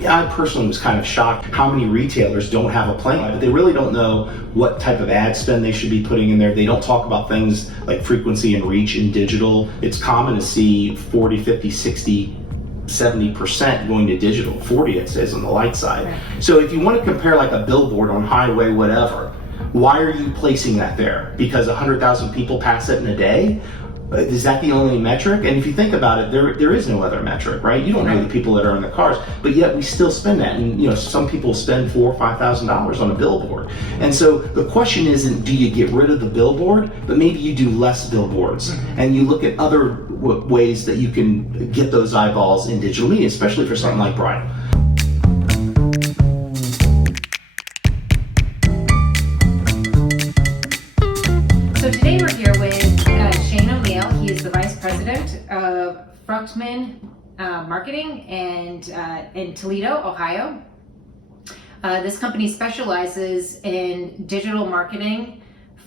Yeah, I personally was kind of shocked how many retailers don't have a plan, but they really don't know what type of ad spend they should be putting in there. They don't talk about things like frequency and reach in digital. It's common to see 40, 50, 60, 70% going to digital, 40 it says on the light side. Right. So if you want to compare like a billboard on highway, whatever, why are you placing that there? Because 100,000 people pass it in a day? Is that the only metric? And if you think about it, there is no other metric, right? You don't know the people that are in the cars, but yet we still spend that. And some people spend $4,000 or $5,000 on a billboard. And so the question isn't, do you get rid of the billboard, but maybe you do less billboards, and you look at other ways that you can get those eyeballs in digital media, especially for something like bridal. So today we're here with Shane O'Neill. He is the Vice President of Fruchtman Marketing and in Toledo, Ohio. This company specializes in digital marketing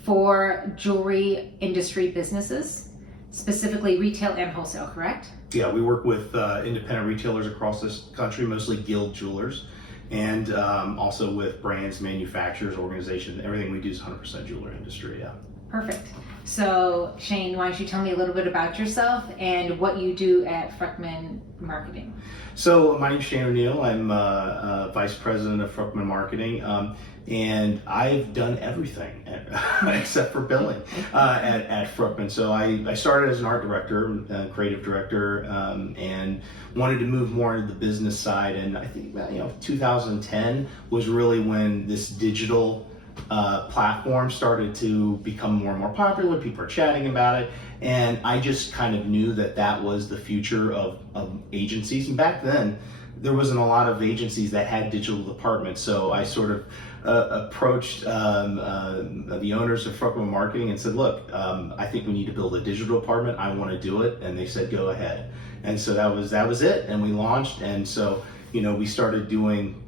for jewelry industry businesses, specifically retail and wholesale, correct? Yeah, we work with independent retailers across this country, mostly guild jewelers, and also with brands, manufacturers, organizations. Everything we do is 100% jewelry industry, yeah. Perfect. So Shane, why don't you tell me a little bit about yourself and what you do at Fruchtman Marketing? So my name is Shane O'Neill. I'm Vice President of Fruchtman Marketing, and I've done everything except for billing at Fruchtman. So I started as an art director, creative director, and wanted to move more into the business side. And I think 2010 was really when this digital platform started to become more and more popular. People are chatting about it, and I just kind of knew that was the future of agencies. And back then there wasn't a lot of agencies that had digital departments, so I sort of approached the owners of Fruchtman Marketing and said, look, I think we need to build a digital department. I want to do it. And they said, go ahead. And so that was it, and we launched. And so we started doing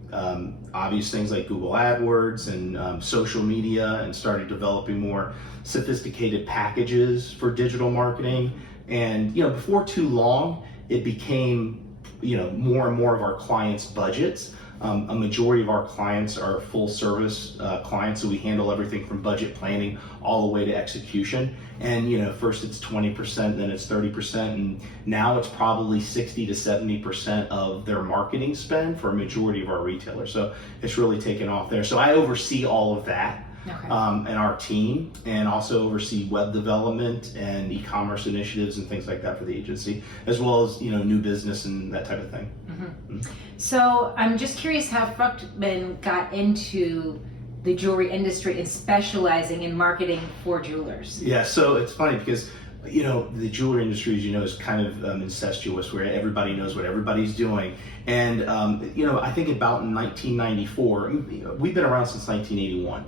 obvious things like Google AdWords and social media, and started developing more sophisticated packages for digital marketing. And before too long, it became more and more of our clients' budgets. A majority of our clients are full service clients, so we handle everything from budget planning all the way to execution. And first it's 20%, then it's 30%, and now it's probably 60 to 70% of their marketing spend for a majority of our retailers. So it's really taken off there. So I oversee all of that. Okay. And our team, and also oversee web development and e-commerce initiatives and things like that for the agency, as well as new business and that type of thing. Mm-hmm. So I'm just curious how Fruchtman got into the jewelry industry and specializing in marketing for jewelers. Yeah, so it's funny because the jewelry industry, as is kind of incestuous, where everybody knows what everybody's doing. And I think about in 1994, we've been around since 1981.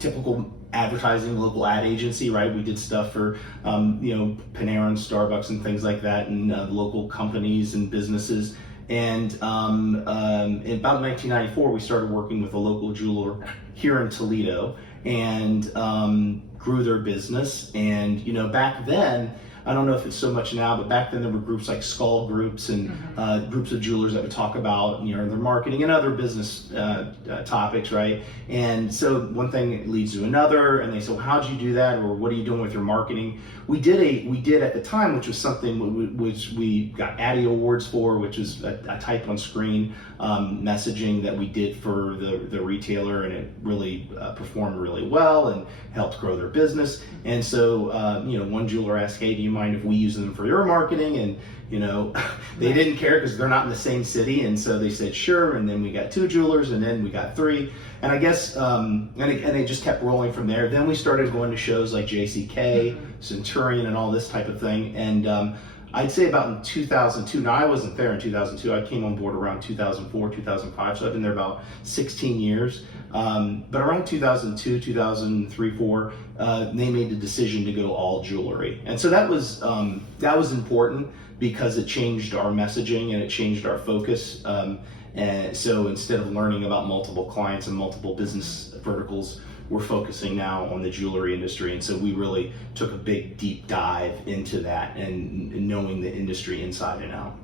Typical advertising, local ad agency, right? We did stuff for, Panera and Starbucks and things like that, and local companies and businesses. And in about 1994, we started working with a local jeweler here in Toledo, and grew their business. And back then, I don't know if it's so much now, but back then there were groups like Skull Groups and groups of jewelers that would talk about their marketing and other business topics, right? And so one thing leads to another, and they said, well, how'd you do that, or what are you doing with your marketing? We did at the time, which was something which we got Addy Awards for, which is a type on screen messaging that we did for the retailer, and it really performed really well and helped grow their business. And so one jeweler asked, hey, do you mind if we use them for your marketing? And they didn't care because they're not in the same city, and so they said sure. And then we got 2 jewelers, and then we got 3, and I guess and it just kept rolling from there. Then we started going to shows like JCK, Centurion, and all this type of thing. And I'd say about in 2002. Now I wasn't there in 2002. I came on board around 2004, 2005. So I've been there about 16 years. But around 2002, 2003, 4, they made the decision to go all jewelry, and so that was important because it changed our messaging and it changed our focus. And so instead of learning about multiple clients and multiple business verticals, we're focusing now on the jewelry industry. And so we really took a big deep dive into that and knowing the industry inside and out.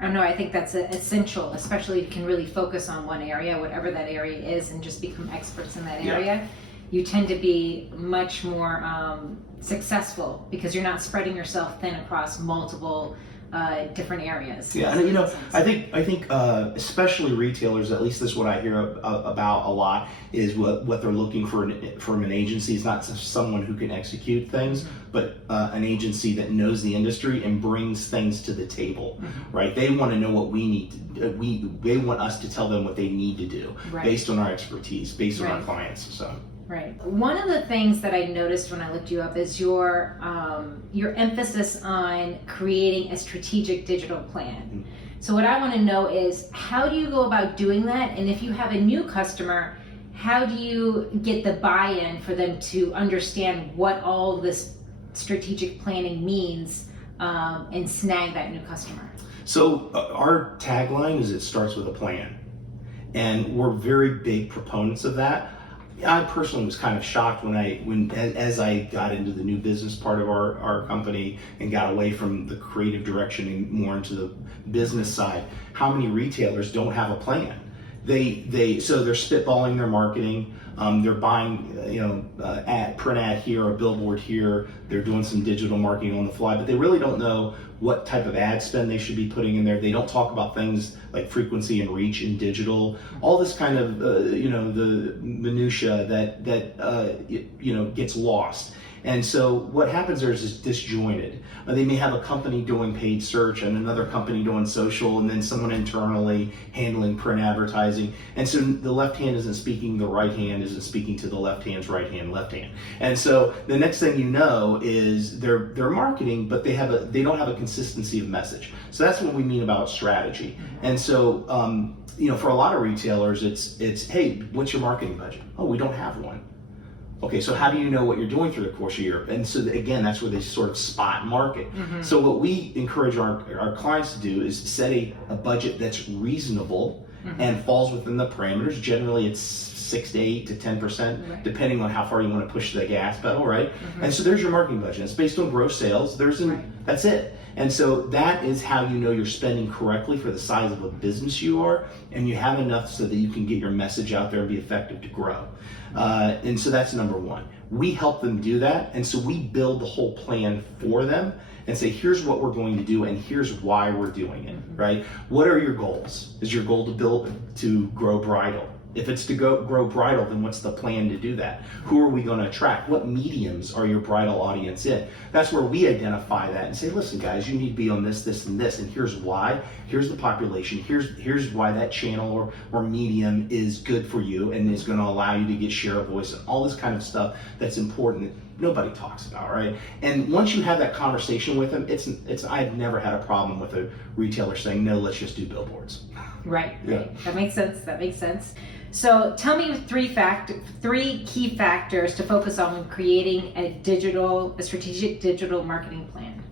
No, I think that's essential, especially if you can really focus on one area, whatever that area is, and just become experts in that area. You tend to be much more successful because you're not spreading yourself thin across multiple different areas. Yeah, and I think especially retailers, at least this is what I hear about a lot, is what they're looking for from an agency is not someone who can execute things, but an agency that knows the industry and brings things to the table, right? They want to know what we need to, they want us to tell them what they need to do based on our expertise, based on our clients. So. Right. One of the things that I noticed when I looked you up is your emphasis on creating a strategic digital plan. So what I want to know is, how do you go about doing that? And if you have a new customer, how do you get the buy-in for them to understand what all this strategic planning means and snag that new customer? So our tagline is, it starts with a plan. And we're very big proponents of that. I personally was kind of shocked as I got into the new business part of our company and got away from the creative direction and more into the business side, how many retailers don't have a plan. So they're spitballing their marketing. They're buying, print ad here or billboard here. They're doing some digital marketing on the fly, but they really don't know what type of ad spend they should be putting in there. They don't talk about things like frequency and reach in digital. All this kind of, the minutia that gets lost. And so what happens there is disjointed. They may have a company doing paid search and another company doing social, and then someone internally handling print advertising. And so the left hand isn't speaking, the right hand isn't speaking to the left hand's right hand, left hand. And so the next thing you know is they're marketing, but they don't have a consistency of message. So that's what we mean about strategy. And so for a lot of retailers, it's hey, what's your marketing budget? Oh, we don't have one. Okay, so how do you know what you're doing through the course of a year? And so again, that's where they sort of spot market. So what we encourage our clients to do is set a budget that's reasonable and falls within the parameters. Generally, it's 6 to 8 to 10%, depending on how far you want to push the gas pedal, right? And so there's your marketing budget. It's based on gross sales. That's it. And so that is how you know you're spending correctly for the size of a business you are, and you have enough so that you can get your message out there and be effective to grow. And so that's number one. We help them do that, and so we build the whole plan for them and say, here's what we're going to do and here's why we're doing it, right? What are your goals? Is your goal to grow bridal? If it's to grow bridal, then what's the plan to do that? Who are we going to attract? What mediums are your bridal audience in? That's where we identify that and say, listen, guys, you need to be on this, this, and this, and here's why. Here's the population. Here's why that channel or medium is good for you and is going to allow you to get share of voice and all this kind of stuff that's important that nobody talks about, right? And once you have that conversation with them, I've never had a problem with a retailer saying, no, let's just do billboards. Right. Yeah. That makes sense. So tell me three key factors to focus on when creating a strategic digital marketing plan.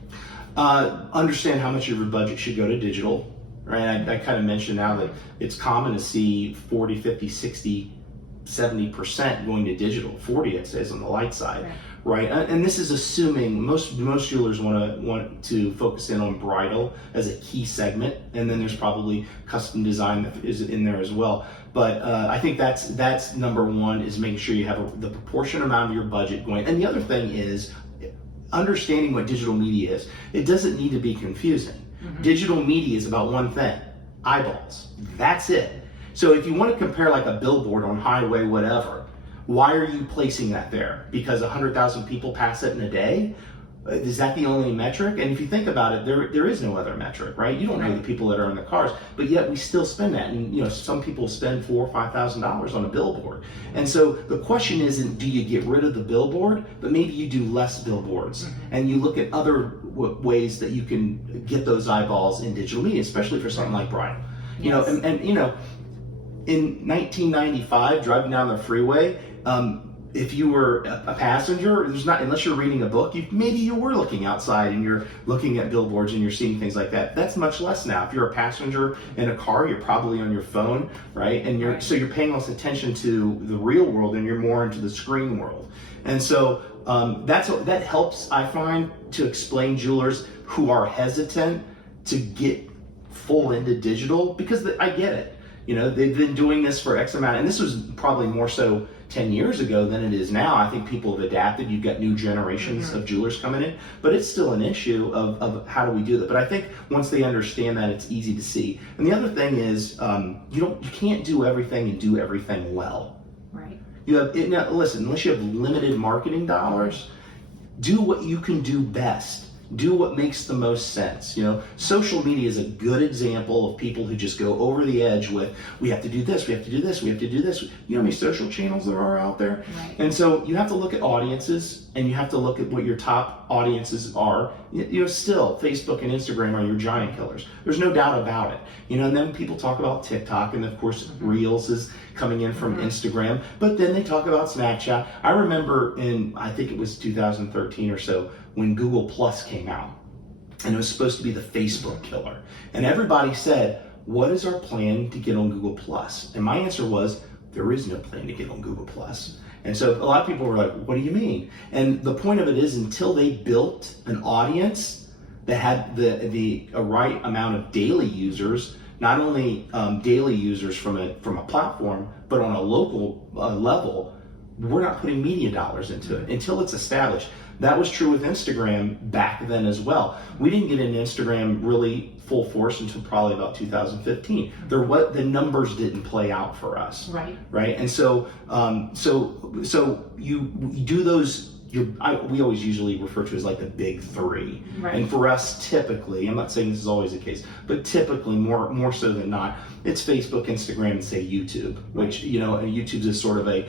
Understand how much of your budget should go to digital, right? I kind of mentioned now that it's common to see 40, 50, 60, 70% going to digital. 40, it says on the light side, right? And this is assuming most jewelers want to focus in on bridal as a key segment, and then there's probably custom design that is in there as well. But I think that's number one, is making sure you have the proportion amount of your budget going. And the other thing is understanding what digital media is. It doesn't need to be confusing. Digital media is about one thing: eyeballs. That's it. So if you want to compare like a billboard on highway, whatever, why are you placing that there? Because 100,000 people pass it in a day? Is that the only metric? And if you think about it, there is no other metric, right? You don't know the people that are in the cars, but yet we still spend that. And some people spend $4,000 or $5,000 on a billboard. And so the question isn't, do you get rid of the billboard, but maybe you do less billboards and you look at other ways that you can get those eyeballs in digital media, especially for something like bridal. In 1995, driving down the freeway, if you were a passenger, unless you're reading a book, maybe you were looking outside and you're looking at billboards and you're seeing things like that. That's much less now. If you're a passenger in a car, you're probably on your phone, right? And so you're paying less attention to the real world and you're more into the screen world. And so that helps, I find, to explain jewelers who are hesitant to get full into digital because I get it. You know, they've been doing this for X amount, and this was probably more so 10 years ago than it is now. I think people have adapted. You've got new generations of jewelers coming in, but it's still an issue of how do we do that. But I think once they understand that, it's easy to see. And the other thing is, you can't do everything and do everything well. Right. Now, listen, unless you have limited marketing dollars, do what you can do best. Do what makes the most sense. You know, social media is a good example of people who just go over the edge with, we have to do this, we have to do this, we have to do this. You know how many social channels there are out there? Right. And so you have to look at audiences, and you have to look at what your top audiences are. You know, still, Facebook and Instagram are your giant killers. There's no doubt about it. You know, and then people talk about TikTok, and of course, Reels is coming in from Instagram, but then they talk about Snapchat. I remember I think it was 2013 or so, when Google Plus came out, and it was supposed to be the Facebook killer. And everybody said, what is our plan to get on Google Plus? And my answer was, there is no plan to get on Google Plus. And so a lot of people were like, what do you mean? And the point of it is, until they built an audience that had the right amount of daily users, not only daily users from a platform, but on a local level, we're not putting media dollars into it until it's established. That was true with Instagram back then as well. We didn't get into Instagram really full force until probably about 2015. The numbers didn't play out for us. Right. And so you do those. We always usually refer to as like the big three. Right. And for us, typically, I'm not saying this is always the case, but typically more so than not, it's Facebook, Instagram, and say YouTube, which, you know, YouTube's is sort of a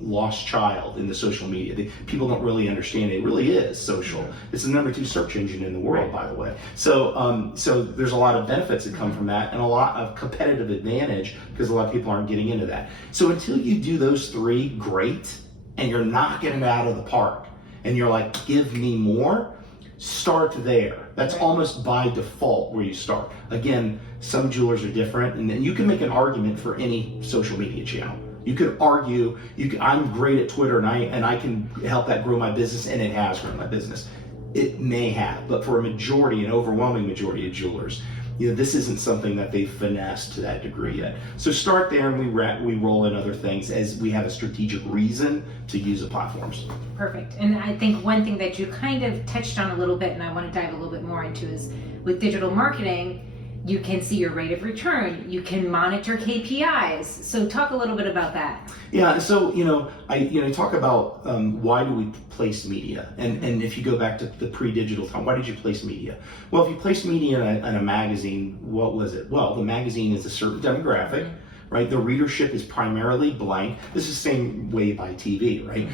lost child in the social media. People don't really understand it really is social. It's the number 2 search engine in the world, by the way. So there's a lot of benefits that come from that, and a lot of competitive advantage because a lot of people aren't getting into that. So until you do those 3 great, and you're knocking it out of the park, and you're like, give me more, start there. That's almost by default where you start. Again, some jewelers are different, and then you can make an argument for any social media channel. You could argue, I'm great at Twitter, and I can help that grow my business, and it has grown my business. It may have, but for an overwhelming majority of jewelers, you know, this isn't something that they've finessed to that degree yet. So start there, and we roll in other things as we have a strategic reason to use the platforms. Perfect. And I think one thing that you kind of touched on a little bit, and I want to dive a little bit more into, is with digital marketing, you can see your rate of return. You can monitor KPIs. So talk a little bit about that. Yeah. So I talk about why do we place media, and if you go back to the pre-digital time, why did you place media? Well, if you placed media in a magazine, what was it? Well, the magazine is a certain demographic. Right, the readership is primarily blank. This is the same way by TV, right?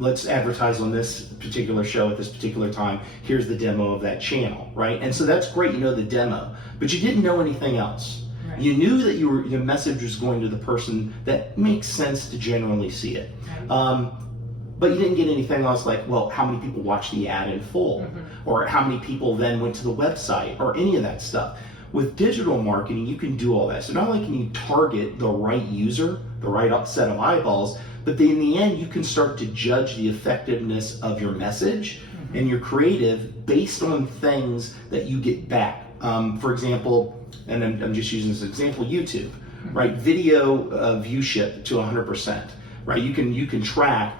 Let's advertise on this particular show at this particular time. Here's the demo of that channel, right? And so that's great, you know the demo, but you didn't know anything else. Right. You knew that the message was going to the person that makes sense to generally see it. Right. But you didn't get anything else like, well, how many people watched the ad in full? Or how many people then went to the website, or any of that stuff. With digital marketing, you can do all that. So not only can you target the right user, the right set of eyeballs, but then in the end, you can start to judge the effectiveness of your message and your creative based on things that you get back. For example, and I'm just using this example, YouTube, right? Video viewship to 100%, right? You can track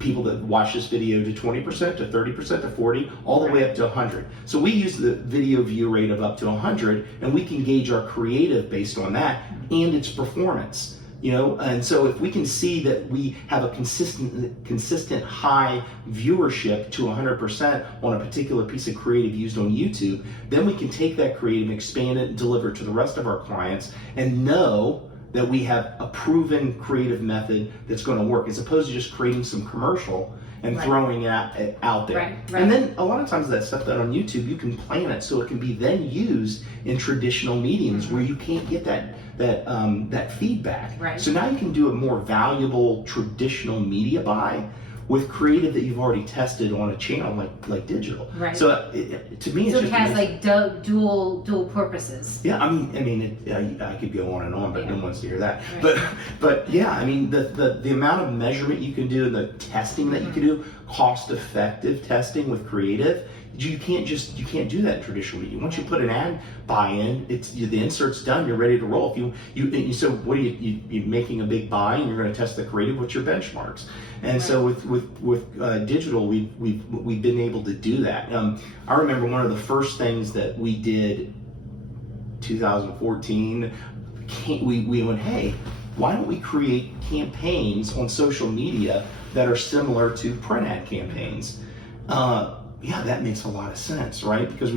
people that watch this video to 20%, to 30%, to 40%, all the way up to 100. So we use the video view rate of up to 100, and we can gauge our creative based on that and its performance. You know, and so if we can see that we have a consistent high viewership to 100% on a particular piece of creative used on YouTube, then we can take that creative, expand it, and deliver it to the rest of our clients, and know that we have a proven creative method that's going to work, as opposed to just creating some commercial and throwing it out there. Right. And then a lot of times that stuff that on YouTube, you can plan it so it can be then used in traditional mediums where you can't get that feedback. Right. So now you can do a more valuable traditional media buy with creative that you've already tested on a channel like digital. Right. So to me, it has like dual purposes. Yeah, I mean, I could go on and on, but no one wants to hear that. Right. But yeah, I mean, the amount of measurement you can do and the testing that you can do, cost-effective testing with creative, you can't do that in traditional media. Once you put an ad buy in, the insert's done, you're ready to roll. So what are you're making a big buy and you're going to test the creative, what's your benchmarks? And so with digital, we've been able to do that. I remember one of the first things that we did 2014, we went, hey, why don't we create campaigns on social media that are similar to print ad campaigns? Yeah, that makes a lot of sense, right? Because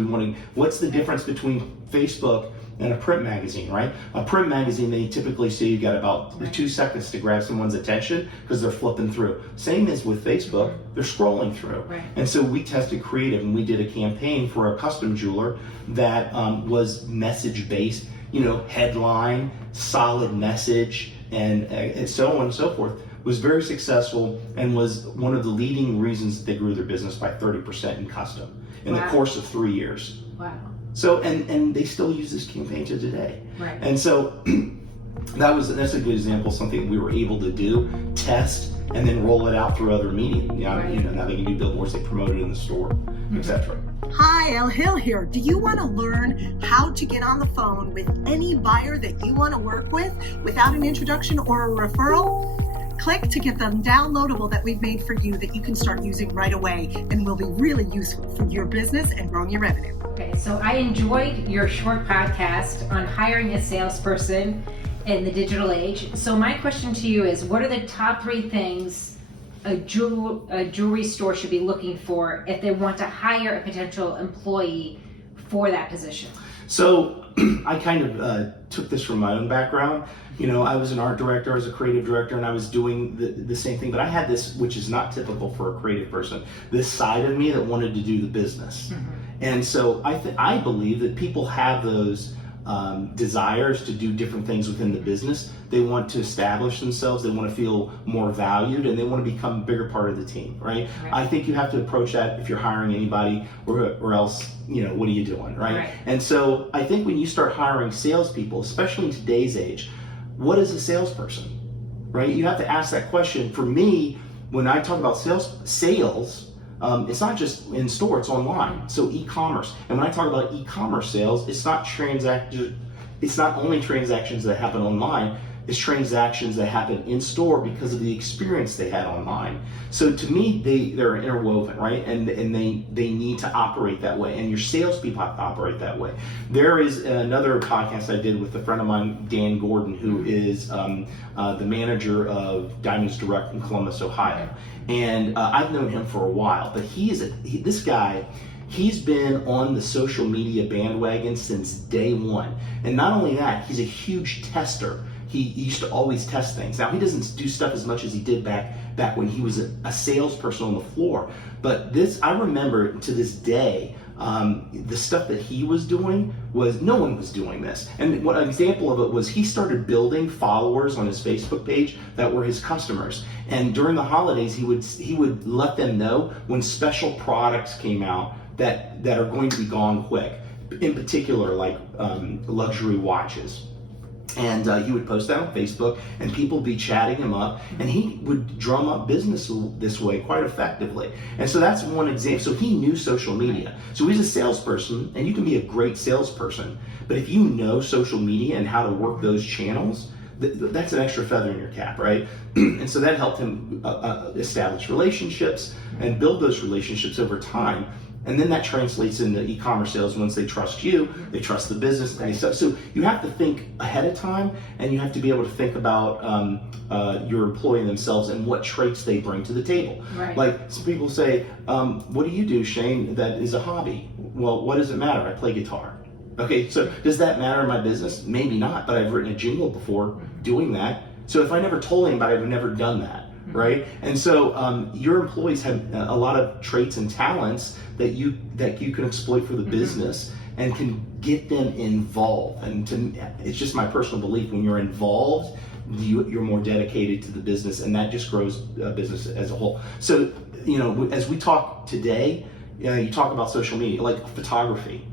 what's the difference between Facebook and a print magazine, right? A print magazine, they typically say you got about 2 seconds to grab someone's attention because they're flipping through. Same as with Facebook, they're scrolling through. Right. And so we tested creative and we did a campaign for a custom jeweler that was message-based, headline, solid message, and so on and so forth. Was very successful and was one of the leading reasons that they grew their business by 30% in custom in the course of 3 years. Wow. So, and they still use this campaign to today. Right. And so that's a good example of something we were able to do, test, and then roll it out through other media. Now they can do billboards, they promote it in the store, etc. Hi, El Hill here. Do you want to learn how to get on the phone with any buyer that you want to work with without an introduction or a referral? Click to get the downloadable that we've made for you that you can start using right away and will be really useful for your business and growing your revenue. Okay, so I enjoyed your short podcast on hiring a salesperson in the digital age. So my question to you is, what are the top 3 things a jewelry store should be looking for if they want to hire a potential employee for that position? So I kind of took this from my own background. I was an art director, I was a creative director, and I was doing the same thing. But I had this, which is not typical for a creative person, this side of me that wanted to do the business. And so I believe that people have those desires to do different things within the business. They want to establish themselves, they want to feel more valued, and they want to become a bigger part of the team, right? I think you have to approach that if you're hiring anybody, or else, what are you doing, right? And so I think when you start hiring salespeople, especially in today's age, what is a salesperson, right? You have to ask that question. For me, when I talk about sales, it's not just in store, it's online. So e-commerce. And when I talk about e-commerce sales, it's not only transactions that happen online, it's transactions that happen in store because of the experience they had online. So to me, they're interwoven, right? And they need to operate that way, and your salespeople have to operate that way. There is another podcast I did with a friend of mine, Dan Gordon, who is the manager of Diamonds Direct in Columbus, Ohio. And I've known him for a while, but this guy, he's been on the social media bandwagon since day one. And not only that, he's a huge tester. He used to always test things. Now, he doesn't do stuff as much as he did back when he was a salesperson on the floor. But I remember to this day, the stuff that he was doing no one was doing this. And an example of it was he started building followers on his Facebook page that were his customers. And during the holidays, he would let them know when special products came out that are going to be gone quick. In particular, like luxury watches. And he would post that on Facebook, and people would be chatting him up, and he would drum up business this way quite effectively. And so that's one example. So he knew social media. So he's a salesperson, and you can be a great salesperson, but if you know social media and how to work those channels, that's an extra feather in your cap, right? And so that helped him establish relationships and build those relationships over time. And then that translates into e-commerce sales. Once they trust you, they trust the business. And so you have to think ahead of time, and you have to be able to think about your employee themselves and what traits they bring to the table. Right. Like some people say, what do you do, Shane, that is a hobby? Well, what does it matter? I play guitar. Okay, so does that matter in my business? Maybe not, but I've written a jingle before doing that. So if I never told anybody, I've never done that. Right? And so your employees have a lot of traits and talents that you can exploit for the business and can get them involved. And it's just my personal belief, when you're involved, you're more dedicated to the business, and that just grows business as a whole. So, as we talk today, you talk about social media, like photography.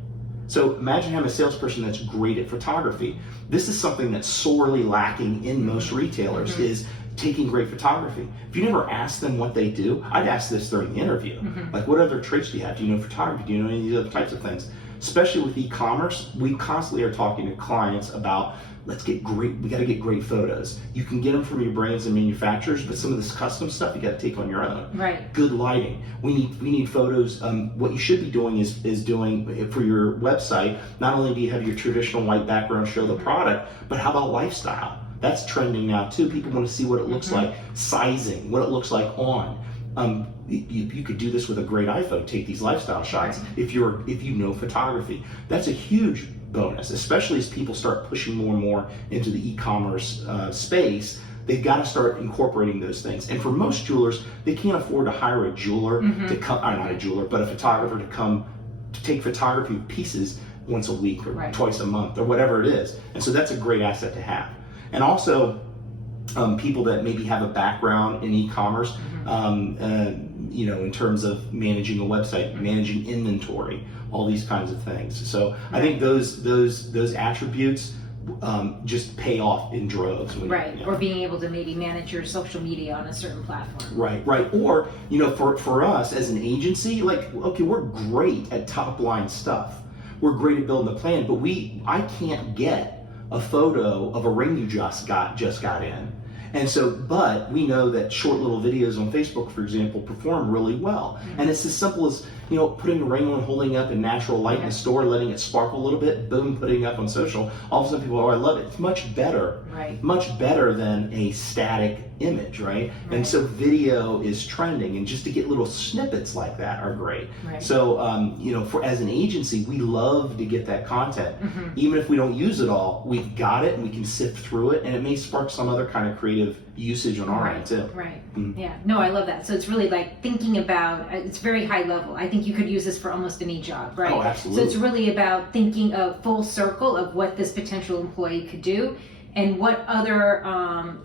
So imagine having a salesperson that's great at photography. This is something that's sorely lacking in most retailers, is taking great photography. If you never ask them what they do, I'd ask this during the interview. Like, what other traits do you have? Do you know photography? Do you know any of these other types of things? Especially with e-commerce, we constantly are talking to clients about, we got to get great photos. You can get them from your brands and manufacturers, but some of this custom stuff you got to take on your own. Right. Good lighting. We need photos. What you should be doing is doing for your website. Not only do you have your traditional white background show the product, but how about lifestyle? That's trending now too. People want to see what it looks like, sizing, what it looks like on. You could do this with a great iPhone. Take these lifestyle shots if you know photography. That's a huge bonus, especially as people start pushing more and more into the e-commerce space. They've got to start incorporating those things. And for most jewelers, they can't afford to hire a jeweler to come, not a jeweler, but a photographer to come to take photography pieces once a week or twice a month or whatever it is. And so that's a great asset to have. And also, people that maybe have a background in e-commerce, in terms of managing a website, managing inventory, all these kinds of things. So I think those attributes just pay off in droves. Or being able to maybe manage your social media on a certain platform. Right. Or, for us as an agency, we're great at top line stuff. We're great at building the plan, but I can't get a photo of a ring you just got in. And so, but we know that short little videos on Facebook, for example, perform really well. And it's as simple as, putting a ring on, holding up in natural light in the store, letting it sparkle a little bit, boom, putting it up on social. All of a sudden people I love it. It's much better than a static image, right? And so video is trending, and just to get little snippets like that are great. So, as an agency, we love to get that content. Even if we don't use it all, we've got it and we can sift through it, and it may spark some other kind of creative usage on our end too. Yeah, no, I love that. So it's really like thinking about, it's very high level. I think you could use this for almost any job, right? Oh, absolutely. So it's really about thinking of full circle of what this potential employee could do and what other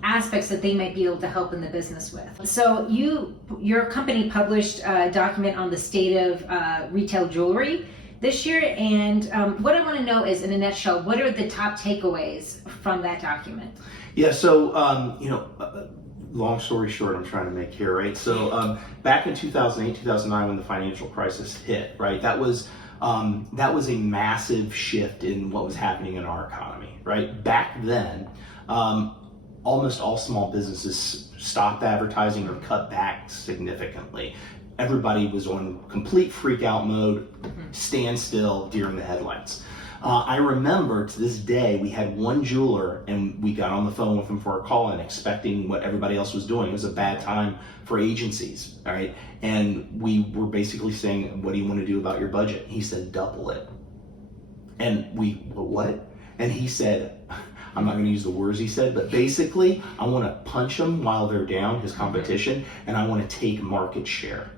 aspects that they might be able to help in the business with. So your company published a document on the state of retail jewelry this year, and what I want to know is, in a nutshell, what are the top takeaways from that document? Yeah, so, long story short, I'm trying to make here, right? So back in 2008, 2009, when the financial crisis hit, right, that was a massive shift in what was happening in our economy, right? Back then, almost all small businesses stopped advertising or cut back significantly. Everybody was on complete freak out mode, standstill, deer in the headlights. I remember to this day, we had one jeweler and we got on the phone with him for a call and expecting what everybody else was doing. It was a bad time for agencies, all right? And we were basically saying, what do you want to do about your budget? He said, double it. And we, well, what? And he said, I'm not going to use the words he said, but basically, I want to punch them while they're down, his competition, and I want to take market share.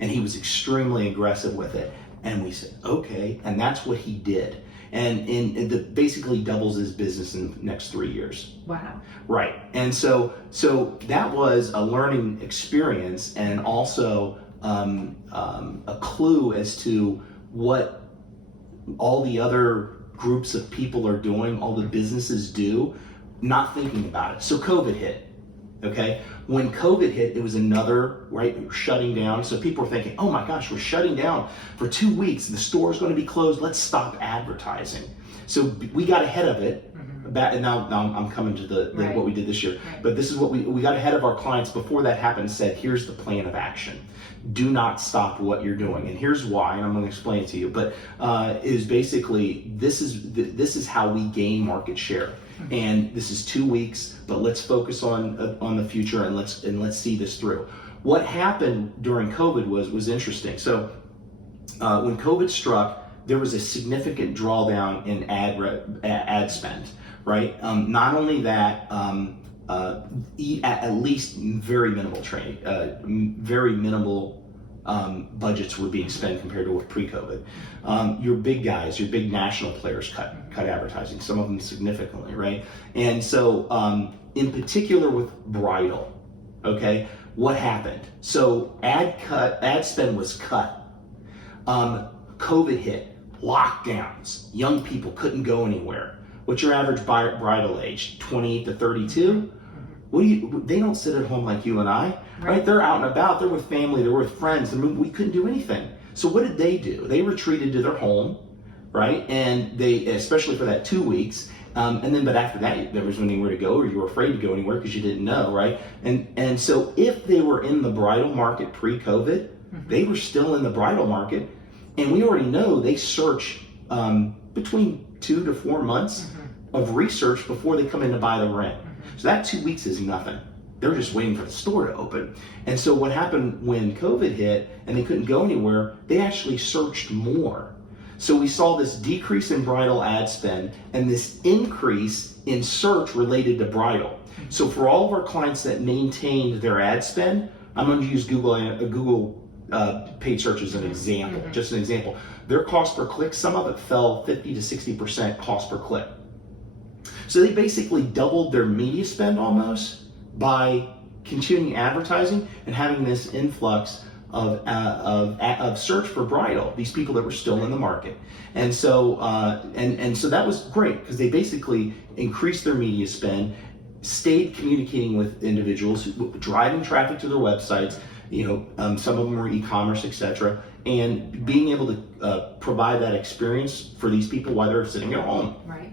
And he was extremely aggressive with it. And we said, okay. And that's what he did. And it basically doubles his business in the next 3 years. Wow. Right. And so that was a learning experience, and also a clue as to what all the other groups of people are doing, all the businesses do, not thinking about it. So COVID hit. Okay, when COVID hit, it was another, right, shutting down. So people were thinking, oh my gosh, we're shutting down for 2 weeks. The store's going to be closed. Let's stop advertising. So we got ahead of it. And now I'm coming to what we did this year. But this is what we got ahead of our clients before that happened and said, here's the plan of action. Do not stop what you're doing. And here's why, and I'm going to explain it to you. But is basically, this is how we gain market share. And this is 2 weeks, but let's focus on the future, and let's see this through. What happened during COVID was interesting. So when COVID struck, there was a significant drawdown in ad spend, right? Not only that, at least very minimal very minimal budgets were being spent compared to pre-COVID. Your big guys, your big national players cut advertising, some of them significantly, right? And so in particular with bridal, okay, what happened? So ad spend was cut. COVID hit, lockdowns, young people couldn't go anywhere. What's your average bridal age? 28 to 32? They don't sit at home like you and I, right? They're out and about, they're with family, they're with friends. I mean, we couldn't do anything. So what did they do? They retreated to their home, right? And they, especially for that 2 weeks, but after that, there wasn't anywhere to go, or you were afraid to go anywhere because you didn't know, right? And so if they were in the bridal market pre-COVID, they were still in the bridal market, and we already know they search between 2 to 4 months of research before they come in to buy the ring. So that 2 weeks is nothing. They're just waiting for the store to open. And so what happened when COVID hit and they couldn't go anywhere, they actually searched more. So we saw this decrease in bridal ad spend and this increase in search related to bridal. So for all of our clients that maintained their ad spend, I'm going to use Google paid search as an example, just an example. Their cost per click, some of it fell 50 to 60% cost per click. So they basically doubled their media spend almost by continuing advertising and having this influx of search for bridal, these people that were still in the market. And so so that was great because they basically increased their media spend, stayed communicating with individuals, driving traffic to their websites, some of them were e-commerce, etc., and being able to provide that experience for these people while they're sitting at home. Right.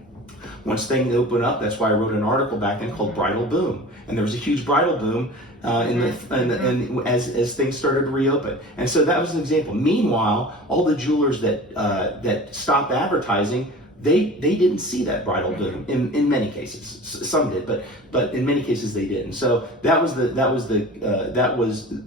Once things open up, that's why I wrote an article back then called Bridal Boom. And there was a huge bridal boom as things started to reopen. And so that was an example. Meanwhile, all the jewelers that stopped advertising, they didn't see that bridal boom in many cases. Some did, but in many cases they didn't. So that was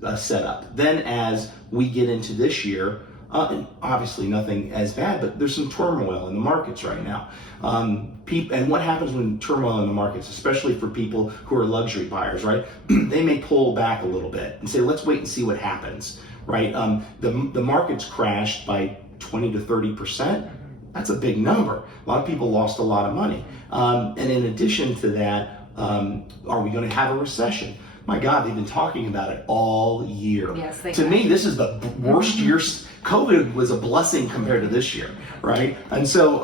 a setup. Then as we get into this year, and obviously nothing as bad, but there's some turmoil in the markets right now. And what happens when turmoil in the markets, especially for people who are luxury buyers, right? They may pull back a little bit and say, let's wait and see what happens, right? The markets crashed by 20 to 30%. That's a big number. A lot of people lost a lot of money. And in addition to that, are we going to have a recession? My God, they've been talking about it all year. Yes, they to have. me, this is the worst year. COVID was a blessing compared to this year, right? And so,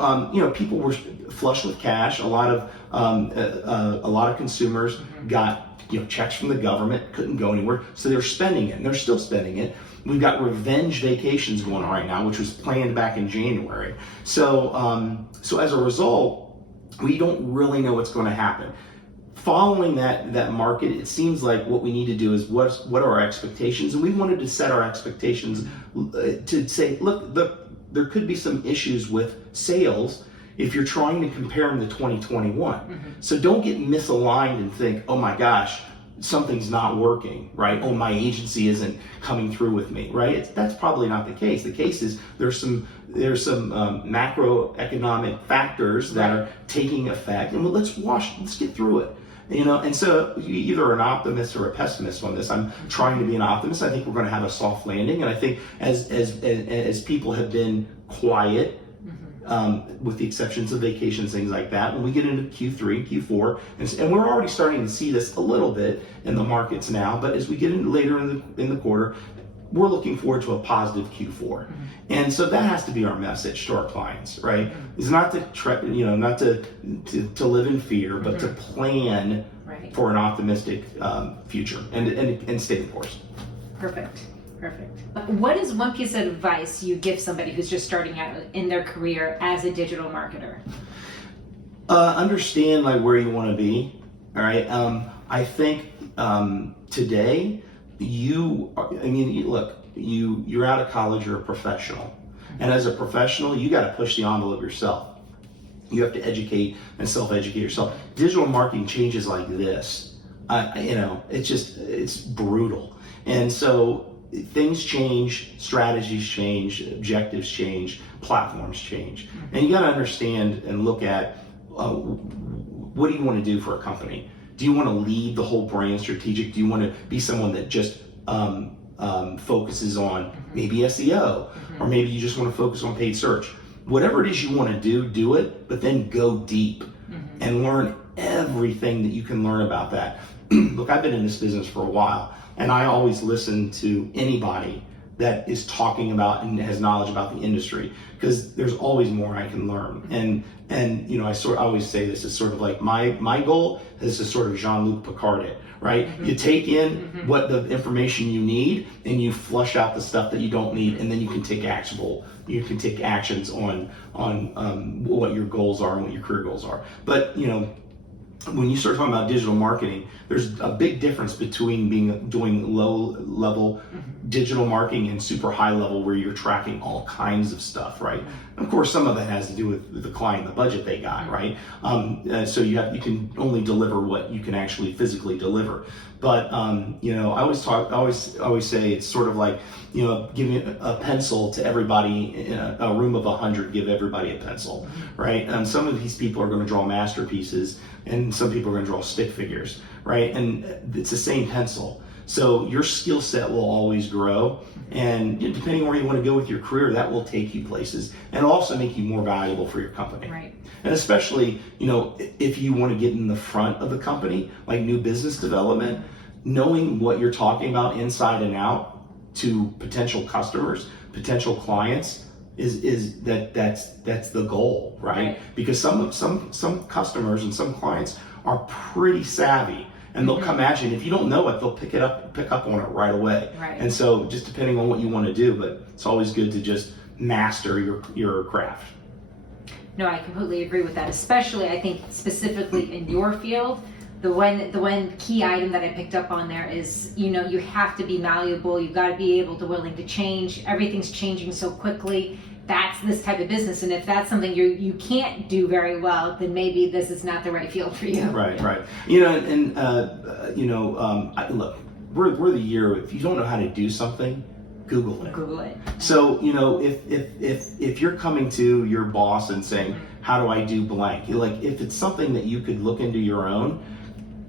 people were flush with cash. A lot of consumers got checks from the government, couldn't go anywhere, so they're spending it, and they're still spending it. We've got revenge vacations going on right now, which was planned back in January. So, so as a result, we don't really know what's going to happen. Following that market, it seems like what we need to do is what are our expectations, and we wanted to set our expectations to say, look, there could be some issues with sales if you're trying to compare them to 2021. So don't get misaligned and think, oh my gosh, something's not working, right? Oh, my agency isn't coming through with me, right? That's probably not the case. The case is there's some macroeconomic factors that are taking effect, and let's get through it. And so you either an optimist or a pessimist on this. I'm trying to be an optimist. I think we're going to have a soft landing, and I think as people have been quiet, with the exceptions of vacations, things like that, when we get into Q3, Q4, and we're already starting to see this a little bit in the markets now, but as we get in later in the quarter, we're looking forward to a positive Q4. And so that has to be our message to our clients, right? It's not to live in fear, but to plan for an optimistic future and stay the course. Perfect. What is one piece of advice you give somebody who's just starting out in their career as a digital marketer? Understand where you want to be. All right. I think today you're out of college, you're a professional, and as a professional, you got to push the envelope yourself. You have to educate and self-educate yourself. Digital marketing changes like this. It's brutal, and so things change, strategies change, objectives change, platforms change, and you got to understand and look at what do you want to do for a company? Do you want to lead the whole brand strategic? Do you want to be someone that just focuses on maybe SEO, or maybe you just want to focus on paid search? Whatever it is you want to do it, but then go deep and learn everything that you can learn about that. Look, I've been in this business for a while, and I always listen to anybody that is talking about and has knowledge about the industry, because there's always more I can learn. And you know, I always say this is sort of like my goal is to sort of Jean-Luc Picard it, right? You take in what the information you need and you flush out the stuff that you don't need, and then you can take actions on what your goals are and what your career goals are. But you know, when you start talking about digital marketing, there's a big difference between doing low level digital marketing and super high level, where you're tracking all kinds of stuff, right? Of course, some of that has to do with the client, the budget they got, right? So you can only deliver what you can actually physically deliver. But you know, I always say it's sort of like, you know, giving a pencil to everybody in a room of 100. Give everybody a pencil, right? Some of these people are going to draw masterpieces, and some people are going to draw stick figures, right? And it's the same pencil. So your skill set will always grow, and depending on where you want to go with your career, that will take you places and also make you more valuable for your company. Right. And especially, you know, if you want to get in the front of the company, like new business development, knowing what you're talking about inside and out to potential customers, potential clients, that's the goal, right? Because some customers and some clients are pretty savvy, and they'll come at you, and if you don't know it, they'll pick up on it right away. Right. And so just depending on what you want to do, but it's always good to just master your craft. No, I completely agree with that. Especially, I think specifically in your field, the one key item that I picked up on there is, you know, you have to be malleable. You've got to be able to willing to change. Everything's changing so quickly. That's this type of business, and if that's something you can't do very well, then maybe this is not the right field for you. Right. You know, look, we're the year. If you don't know how to do something, Google it. Google it. So you know, if you're coming to your boss and saying, "How do I do blank?" Like, if it's something that you could look into your own,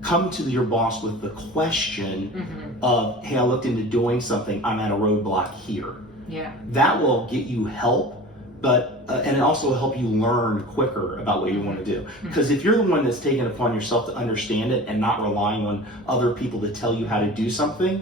come to your boss with the question of, "Hey, I looked into doing something. I'm at a roadblock here." Yeah. That will get you help, but and it also will help you learn quicker about what you want to do. Because if you're the one that's taking it upon yourself to understand it and not relying on other people to tell you how to do something,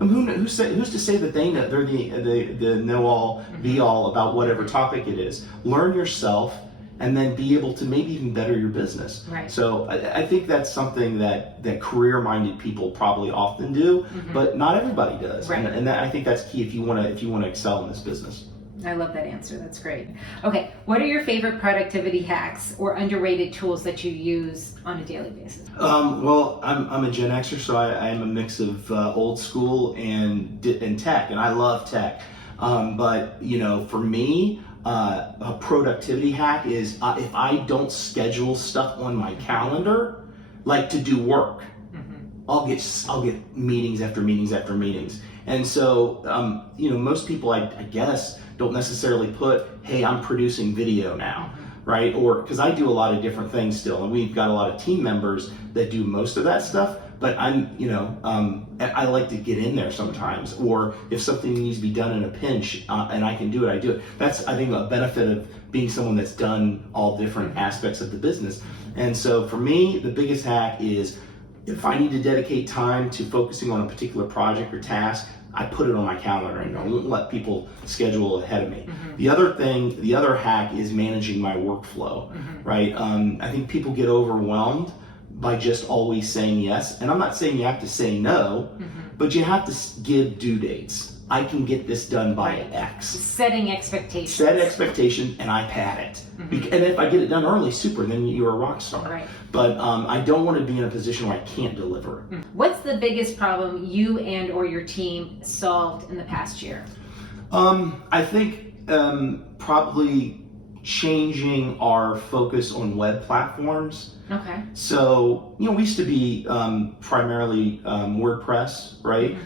who's to say that they're the know-all, be-all about whatever topic it is? Learn yourself, and then be able to maybe even better your business. Right. So I think that's something that career-minded people probably often do, but not everybody does. Right. And I think that's key if you want to excel in this business. I love that answer. That's great. Okay, what are your favorite productivity hacks or underrated tools that you use on a daily basis? Well, I'm a Gen Xer, so I am a mix of old school and tech, and I love tech. But you know, for me, a productivity hack is if I don't schedule stuff on my calendar, like to do work, I'll get meetings after meetings after meetings. And so, you know, most people, I guess, don't necessarily put, "Hey, I'm producing video now," right? Or because I do a lot of different things still, and we've got a lot of team members that do most of that stuff. But I like to get in there sometimes, or if something needs to be done in a pinch and I can do it, I do it. That's, I think, a benefit of being someone that's done all different aspects of the business. And so for me, the biggest hack is if I need to dedicate time to focusing on a particular project or task, I put it on my calendar and I won't let people schedule ahead of me. The other hack is managing my workflow, right? I think people get overwhelmed by just always saying yes. And I'm not saying you have to say no, but you have to give due dates. I can get this done by X. Setting expectations. Set expectation, and I pad it. And if I get it done early, super, then you're a rock star. Right. But I don't want to be in a position where I can't deliver. What's the biggest problem you and or your team solved in the past year? I think probably changing our focus on web platforms. Okay. So, you know, we used to be primarily WordPress, right?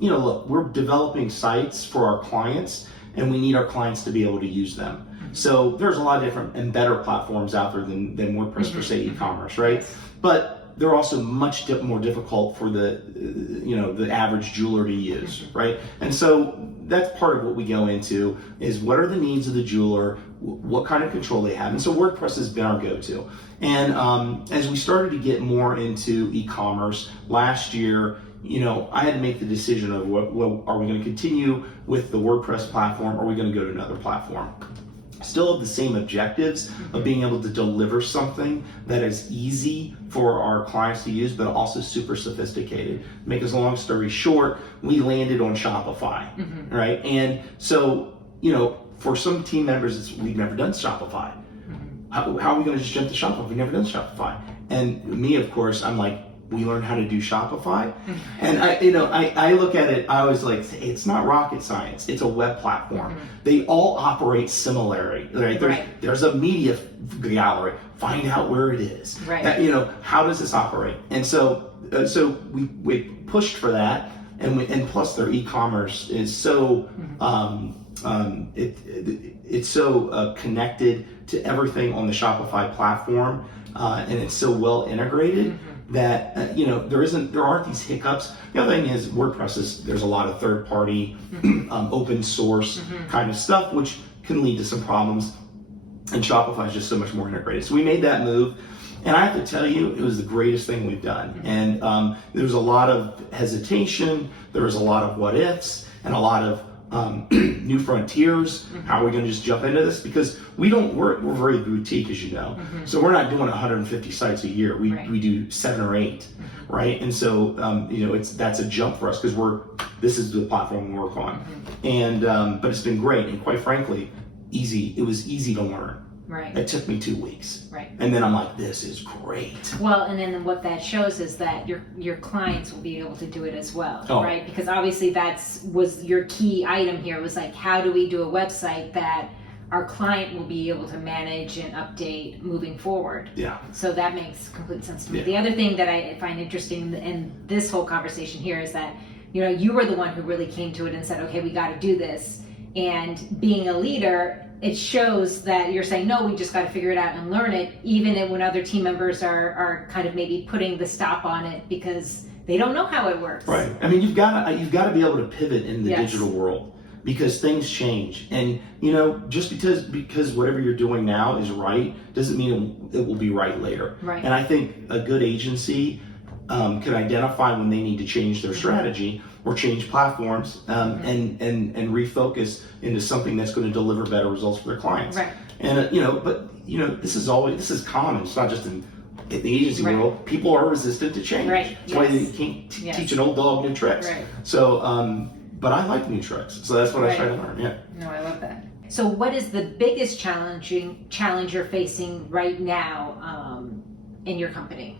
You know, look, we're developing sites for our clients, and we need our clients to be able to use them. So there's a lot of different and better platforms out there than WordPress per se, e-commerce, right? But they're also much more difficult for the average jeweler to use, right? And so that's part of what we go into is what are the needs of the jeweler, what kind of control they have. And so WordPress has been our go-to. And as we started to get more into e-commerce last year, I had to make the decision of what are we going to continue with the WordPress platform, or are we going to go to another platform? Still have the same objectives of being able to deliver something that is easy for our clients to use, but also super sophisticated. Make a long story short, we landed on Shopify, right? And so, for some team members, we've never done Shopify. How are we going to just jump to Shopify? We've never done Shopify. And me, of course, I'm like, we learned how to do Shopify. And I look at it, I always like, it's not rocket science. It's a web platform. They all operate similarly, right? There's a media gallery. Find out where it is. Right. How does this operate? And so we pushed for that, and plus their e-commerce is so it's so connected to everything on the Shopify platform, and it's so well integrated that there aren't these hiccups. The other thing is WordPress there's a lot of third-party open source kind of stuff, which can lead to some problems, and Shopify is just so much more integrated. So we made that move, and I have to tell you, it was the greatest thing we've done. And there was a lot of hesitation, there was a lot of what ifs, and a lot of new frontiers. How are we going to just jump into this? Because we're very boutique, as you know. So we're not doing 150 sites a year. We do 7 or 8, right? And so that's a jump for us, because this is the platform we work on. And but it's been great, and quite frankly, easy. It was easy to learn. Right. It took me 2 weeks. Right. And then I'm like, this is great. Well, and then what that shows is that your clients will be able to do it as well, right? Because obviously was your key item here, was like, how do we do a website that our client will be able to manage and update moving forward? Yeah. So that makes complete sense to me. Yeah. The other thing that I find interesting in this whole conversation here is that, you were the one who really came to it and said, okay, we got to do this. And being a leader, it shows that you're saying, no, we just got to figure it out and learn it, even when other team members are kind of maybe putting the stop on it because they don't know how it works. Right. I mean, you've got to be able to pivot in the digital world, because things change. And, just because whatever you're doing now is right doesn't mean it will be right later. Right. And I think a good agency can identify when they need to change their strategy or change platforms and refocus into something that's going to deliver better results for their clients. Right. And this is common. It's not just in the agency world. People are resistant to change. Right. That's why you can't teach an old dog new tricks. Right. So, but I like new tricks, so that's what I try to learn. Yeah. No, I love that. So, what is the biggest challenge you're facing right now in your company?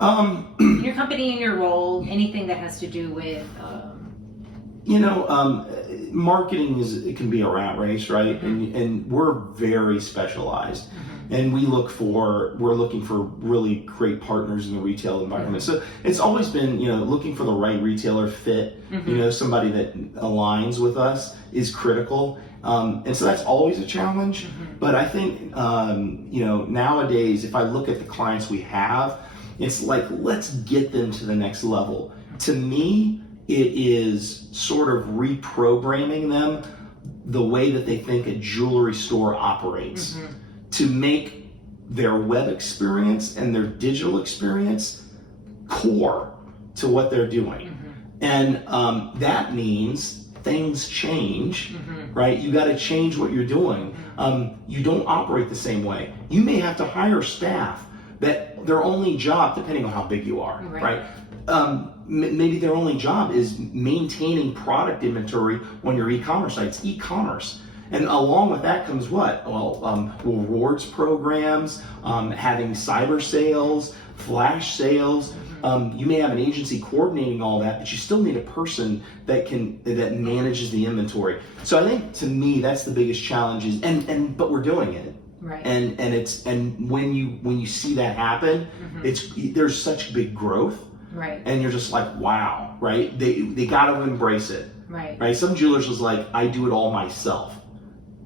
Your company and your role, anything that has to do with marketing it can be a rat race, right? And we're very specialized, and we're looking for really great partners in the retail environment. So it's always been looking for the right retailer fit, somebody that aligns with us is critical. And so that's always a challenge. But I think nowadays, if I look at the clients we have, it's like, let's get them to the next level. To me, it is sort of reprogramming them the way that they think a jewelry store operates, to make their web experience and their digital experience core to what they're doing. And that means things change, right? You got to change what you're doing. You don't operate the same way. You may have to hire staff that their only job, depending on how big you are, right? Maybe their only job is maintaining product inventory on your e-commerce sites, e-commerce. And along with that comes what? Well, rewards programs, having cyber sales, flash sales. You may have an agency coordinating all that, but you still need a person that manages the inventory. So I think, to me, that's the biggest challenge. But we're doing it. Right. And when you see that happen, there's such big growth. Right. And you're just like, wow, right? They got to embrace it. Right. Some jewelers was like, I do it all myself.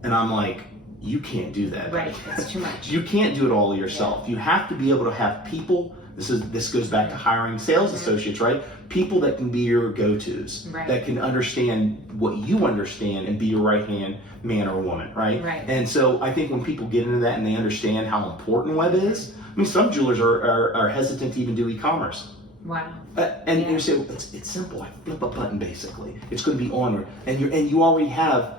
And I'm like, you can't do that. Right. That's too much. You can't do it all yourself. You have to be able to have people. This goes back to hiring sales associates, right? People that can be your go-tos, that can understand what you understand and be your right-hand man or woman, right? And so I think when people get into that and they understand how important web is, I mean, some jewelers are hesitant to even do e-commerce. Wow. And Yeah. you say, well, it's simple. I flip a button basically. It's going to be on, and you already have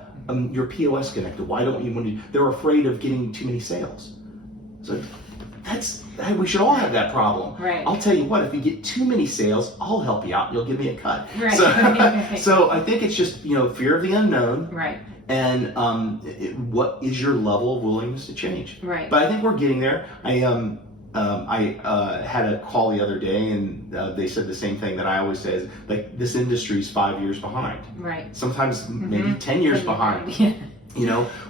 your POS connected. Why don't you want to? They're afraid of getting too many sales. So we should all have that problem. Right. I'll tell you what, if you get too many sales, I'll help you out. You'll give me a cut. Right. So, so I think it's just fear of the unknown. Right. And what is your level of willingness to change? Right. But I think we're getting there. I had a call the other day, and they said the same thing that I always say is like this industry is 5 years behind. Right. Sometimes maybe 10 years behind. Yeah.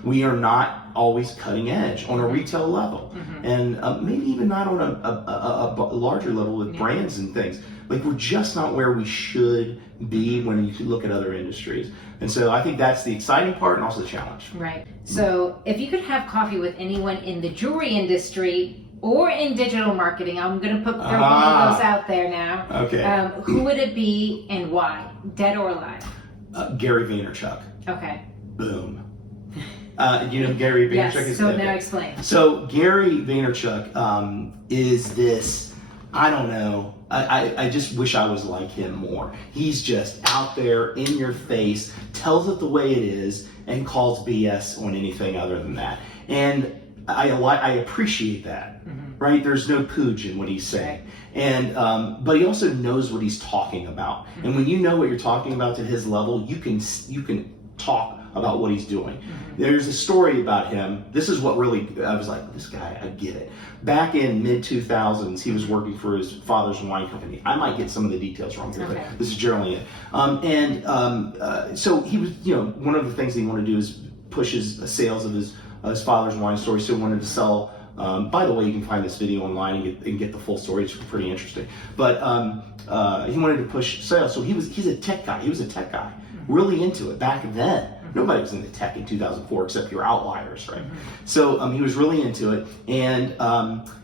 We are not always cutting edge on a retail level, and maybe even not on a larger level with brands and things. Like we're just not where we should be when you look at other industries. And so I think that's the exciting part and also the challenge. Right. So if you could have coffee with anyone in the jewelry industry or in digital marketing, I'm going to throw one of those out there now. Okay. Who would it be and why? Dead or alive? Gary Vaynerchuk. Okay. Boom. You know who Gary Vaynerchuk Yes. is? So now explain. So Gary Vaynerchuk is this, I don't know, I just wish I was like him more. He's just out there in your face, tells it the way it is, and calls BS on anything other than that. And I appreciate that, right? There's no pooch in what he's saying. Right. And but he also knows what he's talking about. And when you know what you're talking about to his level, you can talk about what he's doing. There's a story about him. This is what really, I was like, this guy, I get it. Back in mid-2000s, he was working for his father's wine company. I might get some of the details wrong here, but this is generally it. So he was, one of the things that he wanted to do is push his sales of his father's wine store. So he wanted to sell. By the way, you can find this video online and get the full story. It's pretty interesting. But he wanted to push sales. So he's a tech guy. He was a tech guy, really into it back then. Nobody was into tech in 2004 except your outliers, right? So he was really into it, and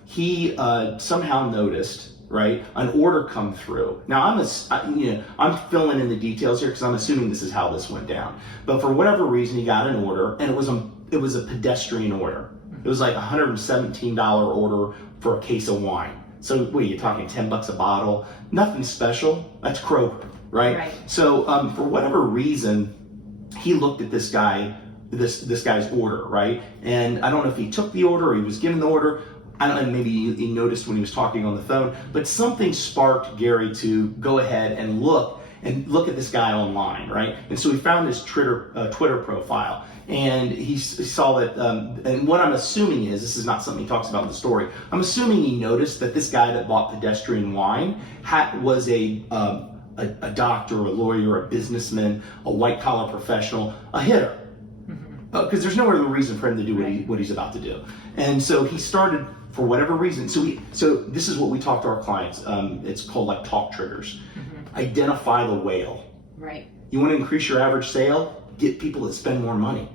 he somehow noticed, right, an order come through. Now I'm filling in the details here because I'm assuming this is how this went down. But for whatever reason, he got an order, and it was a pedestrian order. It was like a $117 order for a case of wine. So what are you talking, $10 a bottle? Nothing special. That's Kroger, right? So for whatever reason, he looked at this guy's order, right? And I don't know if he took the order or he was given the order. I don't know, maybe he noticed when he was talking on the phone, but something sparked Gary to go ahead and look at this guy online, right? And so he found his Twitter profile, and he saw that, and what I'm assuming is, this is not something he talks about in the story, I'm assuming he noticed that this guy that bought pedestrian wine was a doctor, a lawyer, a businessman, a white-collar professional, a hitter. Because there's no other reason for him to do what he's about to do. And so he started, for whatever reason, so this is what we talk to our clients. It's called like talk triggers. Identify the whale. Right. You want to increase your average sale? Get people that spend more money.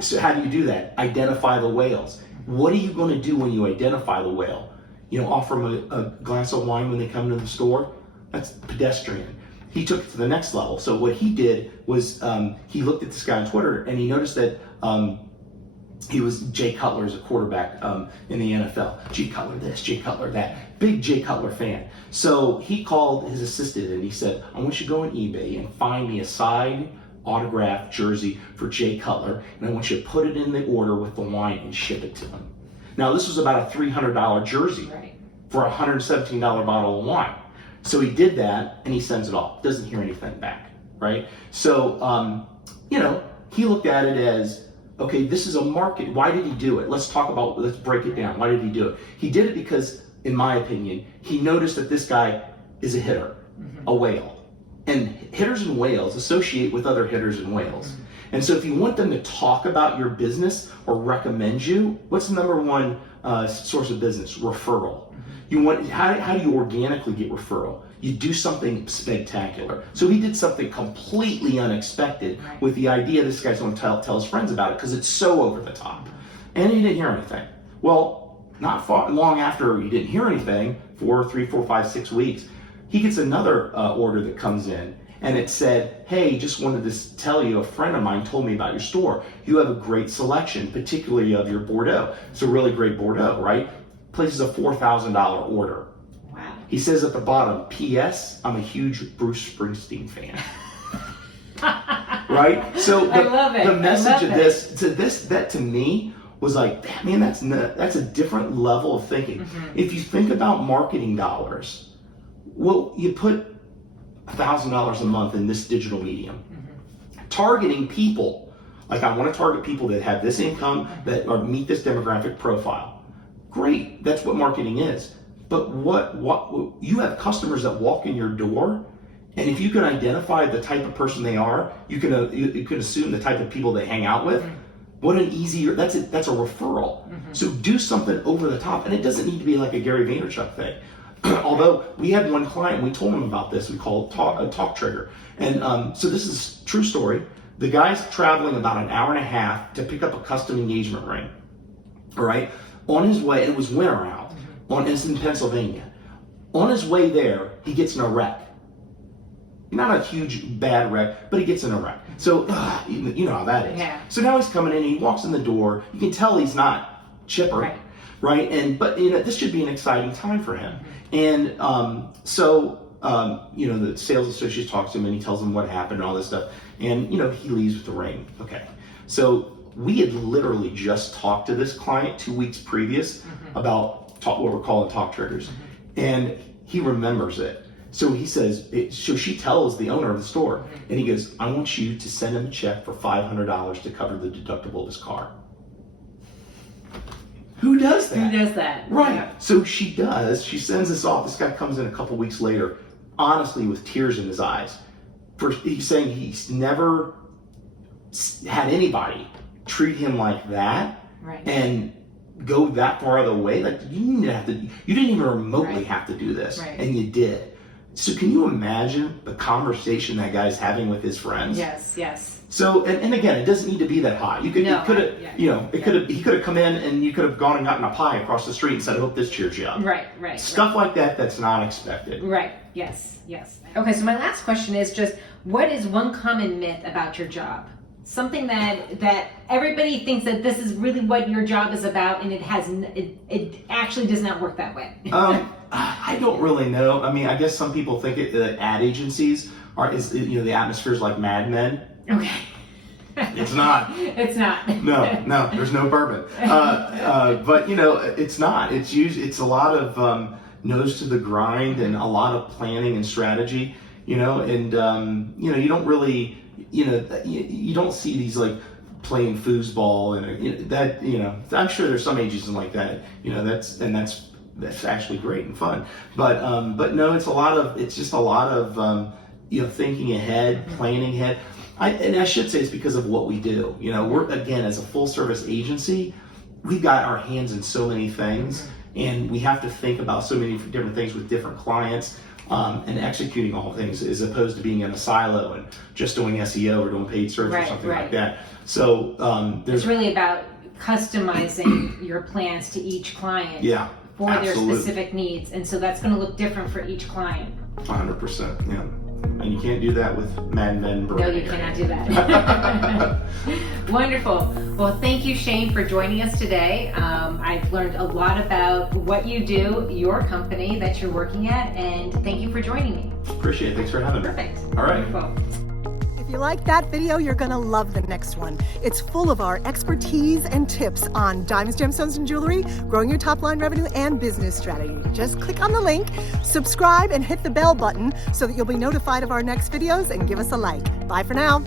So how do you do that? Identify the whales. What are you going to do when you identify the whale? Offer them a glass of wine when they come to the store? That's pedestrian. He took it to the next level. So what he did was he looked at this guy on Twitter, and he noticed that he was Jay Cutler's a quarterback in the NFL. Jay Cutler this, Jay Cutler that. Big Jay Cutler fan. So he called his assistant and he said, I want you to go on eBay and find me a signed autographed jersey for Jay Cutler, and I want you to put it in the order with the wine and ship it to him. Now this was about a $300 jersey for a $117 bottle of wine. So he did that, and he sends it off. Doesn't hear anything back, right? So, he looked at it as, okay, this is a market. Why did he do it? Let's break it down. Why did he do it? He did it because, in my opinion, he noticed that this guy is a hitter, a whale. And hitters and whales associate with other hitters and whales. And so if you want them to talk about your business or recommend you, what's the number one source of business? Referral. How do you organically get referral? You do something spectacular. So he did something completely unexpected with the idea this guy's going to tell his friends about it because it's so over the top. And he didn't hear anything. Well, not long after he didn't hear anything, 3, 4, 5, 6 weeks, he gets another order that comes in. And it said, hey, just wanted to tell you, a friend of mine told me about your store. You have a great selection, particularly of your Bordeaux. It's a really great Bordeaux, right? Places a $4,000 order. Wow. He says at the bottom, P.S. I'm a huge Bruce Springsteen fan. Right? So I love it. the message of it. that to me was like, man, that's a different level of thinking. If you think about marketing dollars, well, you put $1,000 a month in this digital medium, targeting people. Like, I want to target people that have this income, that or meet this demographic profile. Great, that's what marketing is. But what you have customers that walk in your door, and if you can identify the type of person they are, you can assume the type of people they hang out with. What an easier, that's a referral. So do something over the top, and it doesn't need to be like a Gary Vaynerchuk thing. Although we had one client, we told him about this, we call it a talk trigger. And so this is a true story. The guy's traveling about an hour and a half to pick up a custom engagement ring. All right, on his way, it was winter out, it's in Pennsylvania. On his way there, he gets in a wreck. Not a huge bad wreck, but he gets in a wreck. So you know how that is. Yeah. So now he's coming in, he walks in the door, you can tell he's not chipper, right? But this should be an exciting time for him. And the sales associate talks to him and he tells him what happened and all this stuff. And he leaves with the ring. Okay. So we had literally just talked to this client 2 weeks previous about what we're calling talk triggers. And he remembers it. So he says, so she tells the owner of the store, and he goes, I want you to send him a check for $500 to cover the deductible of his car. Who does that? Who does that? Right. Yeah. So she does. She sends this off. This guy comes in a couple weeks later, honestly, with tears in his eyes. He's saying he's never had anybody treat him like that, and go that far out of the way. Like, you didn't even remotely have to do this, and you did. So can you imagine the conversation that guy's having with his friends? Yes. So, and again, it doesn't need to be that high. He could have come in and you could have gone and gotten a pie across the street and said, I hope this cheers you up. Right. Stuff like that, that's not expected. Right, yes. Okay, so my last question is just, what is one common myth about your job? Something that everybody thinks that this is really what your job is about, and it actually does not work that way. I don't really know. I mean, I guess some people think that ad agencies the atmosphere is like Mad Men. Okay. It's not. It's not. No, there's no bourbon. But it's not. It's a lot of nose to the grind and a lot of planning and strategy. You don't really. You don't see these like playing foosball and I'm sure there's some agencies like that. That's actually great and fun. But no, it's just a lot of thinking ahead, planning ahead. I should say it's because of what we do. We're, again, as a full service agency, we've got our hands in so many things, and we have to think about so many different things with different clients. And executing all things, as opposed to being in a silo and just doing SEO or doing paid search or something like that. So it's really about customizing your plans to each client for their specific needs, and so that's going to look different for each client. 100%, yeah. And you can't do that with Mad Men. No, you cannot do that. Wonderful. Well, thank you, Shane, for joining us today. I've learned a lot about what you do, your company that you're working at, and thank you for joining me. Appreciate it. Thanks for having me. Perfect. All right. Wonderful. If you like that video, you're going to love the next one. It's full of our expertise and tips on diamonds, gemstones, and jewelry, growing your top line revenue, and business strategy. Just click on the link, subscribe, and hit the bell button so that you'll be notified of our next videos, and give us a like. Bye for now.